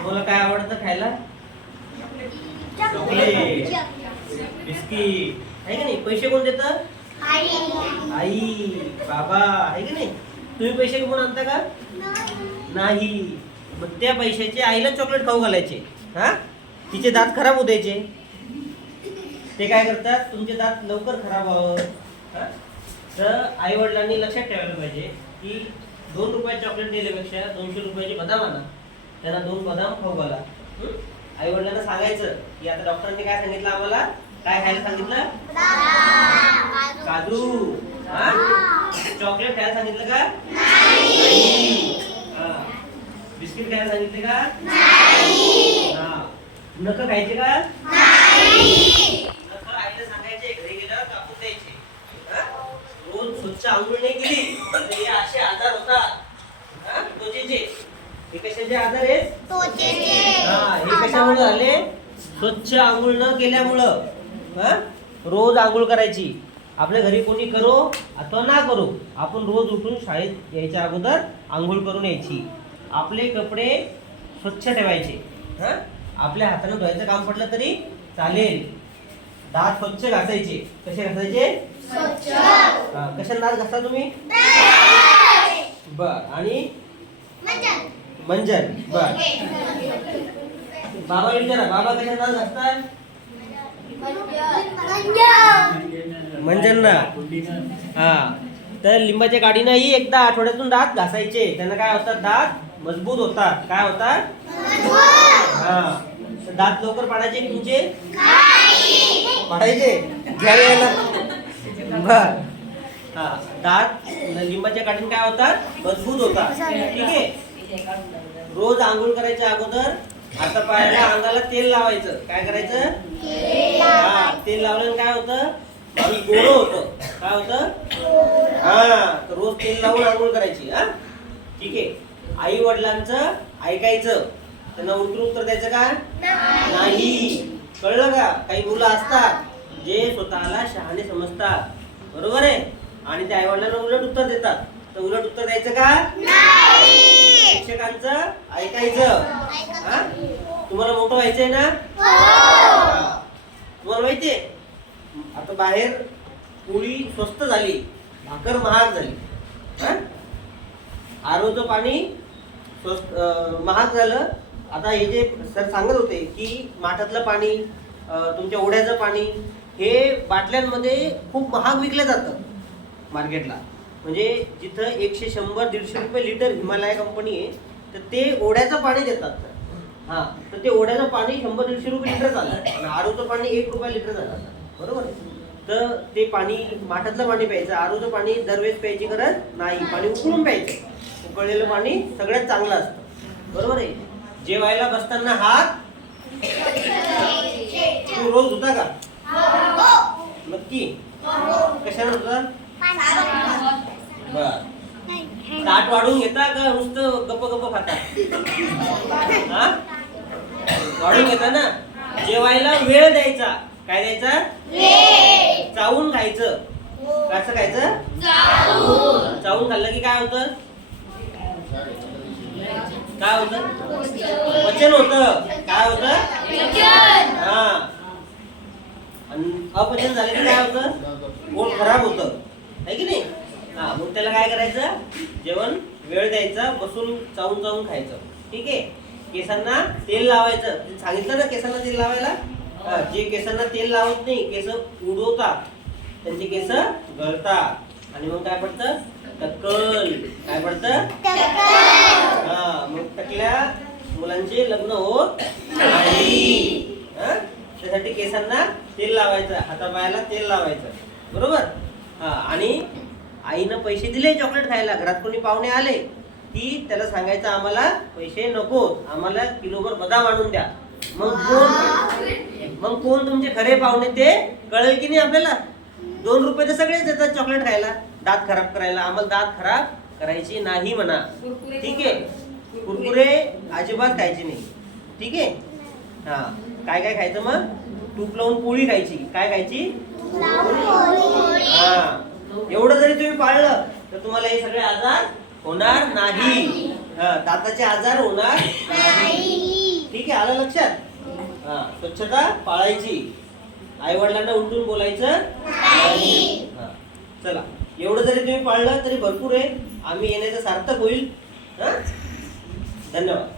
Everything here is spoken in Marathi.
तुम्हाला काय आवडतं खायला? चॉकलेट. बिस्किट. आहे की नाही? पैसे कोण देतं? आई. बाबा. आहे की नाही? तुम्ही पैसे घेऊन आणता का? नाही. मग त्या पैशाचे आईला चॉकलेट खाऊ घालायचे. हा? तिचे दात खराब होऊ द्यायचे. ते काय करतात? तुमचे दात लवकर खराब व्हावं. हा? तर आई वडिलांनी लक्षात ठेवायला पाहिजे की दोन रुपयाचे चॉकलेट दिल्यापेक्षा दोनशे रुपयाचे बदाम आणा. त्यांना दोन बदाम खाऊ घाला. आई वडिलांना सांगायचं की आता डॉक्टरांनी काय सांगितलं आम्हाला? काय खायला सांगितलं? काजू. हा? चॉकलेट खायला सांगितलं का? हा. बिस्किट खायला सांगितले का? हा. नख खायचे का? नख आईला सांगायचे घरी गेल्यावर कापून द्यायचे? रोज स्वच्छ आंघोळ नाही केली तर असे आजार होतात. हे कशाचे आजार आहेत? हा हे कशामुळे झाले? स्वच्छ आंघोळ न केल्यामुळं. हा? रोज आंघोळ करायची. आपल्या घरी कोणी करो अथवा ना करो आपण रोज उठून शाळेत यायच्या अगोदर आंघोळ करून यायची. आपले कपडे स्वच्छ ठेवायचे. हा? आपल्या हाताने धुवायचं काम पडलं तरी चालेल. दात स्वच्छ घासायचे. कसे घासायचे? हा, कशाने दात घासता तुम्ही? बर आणि? मंजन बर. बाबा विचारा बाबा कशा नाव घासतात मंजन ना हा. तर लिंबाच्या गाडीनंही एकदा आठवड्यातून दात घासायचे. त्यांना काय होतात? दात मजबूत होतात. काय होतात? हा. तर दात लवकर पाडायचे तुमचे? पाडायचे. घ्यावे बर. हा. दात लिंबाच्या काठीने काय होतात? मजबूत होतात. ठीक आहे? रोज आंघोळ करायच्या अगोदर आता पायाला अंगाला तेल लावायचं. काय करायचं? हा तेल लावल्यानं काय होतं? की गोड होतं. काय होतं? हा तर रोज तेल लावून आंघोळ करायची हा? ठीक आहे. आई वडिलांचं ऐकायचं. त्यांना उत्तर उत्तर द्यायचं का? नाही. कळलं का? काही मुलं असतात जे स्वतःला शहाणे समजतात. बरोबर आहे? आणि ते आई वडिलांना उलट उत्तर देतात. तर उलट उत्तर द्यायचं का? ऐकायचं? हा? तुम्हाला मोठं व्हायचंय ना? हा. तुम्हाला माहितीये? आता बाहेर पोळी स्वस्त झाली भाकर महाग झाली. हा? आरोचं पाणी स्वस्त महाग झालं. आता हे जे सर सांगत होते की माठातलं पाणी तुमच्या ओढ्याचं पाणी हे बाटल्यांमध्ये खूप महाग विकलं जातं मार्केटला. म्हणजे जिथं एकशे शंभर दीडशे रुपये लिटर हिमालया कंपनी आहे तर ते ओढ्याचं पाणी देतात. हा तर ते ओढ्याचं पाणी शंभर दीडशे रुपये लिटर झालं. आणि आरोचं पाणी एक रुपया लिटर झालं. बरोबर? आहे? तर ते पाणी माठातलं पाणी प्यायचं आरोचं पाणी दरवेळेस प्यायची गरज नाही. पाणी उकळून प्यायचं. उकळलेलं पाणी सगळ्यात चांगलं असतं. बरोबर आहे? जेवायला बसताना हात तू रोज होता का? नक्की. कशाने होता बर. ताट वाढून घेता का नुसतं गप्प गप्प खाता? हा? वाढून घेता ना? जेवायला वेळ द्यायचा. काय द्यायचा? चावून खायचं. कसं खायचं? चावून. खाल्लं की काय होतं? काय होतं? वचन होतं. काय होतं? हा. अपचन झाले की काय होतं? पोट खराब होतं. आहे की नाही? हा मग त्याला काय करायचं? जेवण वेळ द्यायचा बसून चावून चावून खायचं. ठीक आहे? केसांना तेल लावायचं. सांगितलं ना केसांना तेल लावायला? जे केसांना तेल लावत नाही केस उडवतात त्यांचे केस गळतात. आणि मग काय पडतं? टक्कल काय पडतं? हा मग टकल्या मुलांचे लग्न होत नाही. त्यासाठी केसांना तेल लावायचं. हातापायाला तेल लावायचं. बरोबर? हा आणि आईनं पैसे दिले चॉकलेट खायला. घरात कोणी पाहुणे आले की त्याला सांगायचं आम्हाला पैसे नको आम्हाला किलोभर बदाम आणून द्या. मग कोण? मग कोण तुमचे खरे पाहुणे ते? कळेल की नाही आपल्याला? दोन रुपये तर सगळेच देतात चॉकलेट खायला. दात खराब करायला. आम्हाला दात खराब करायची नाही म्हणा. ठीक आहे? कुरकुरे अजिबात खायचे नाही. ठीक आहे? हा. काय काय खायचं मग? तूप लावून पोळी खायची. काय खायची? हा. एवढं जरी तुम्ही पाळलं तर तुम्हाला हे सगळे आजार होणार नाही. हा, दाताचे आजार होणार नाही. ठीक आहे आलं लक्षात? हा स्वच्छता पाळायची. आई वडिलांना उलटून बोलायचं नाही. हा. चला. एवढं जरी तुम्ही पाळलं तरी भरपूर आहे. आम्ही येण्याचं सार्थक होईल. हा? धन्यवाद.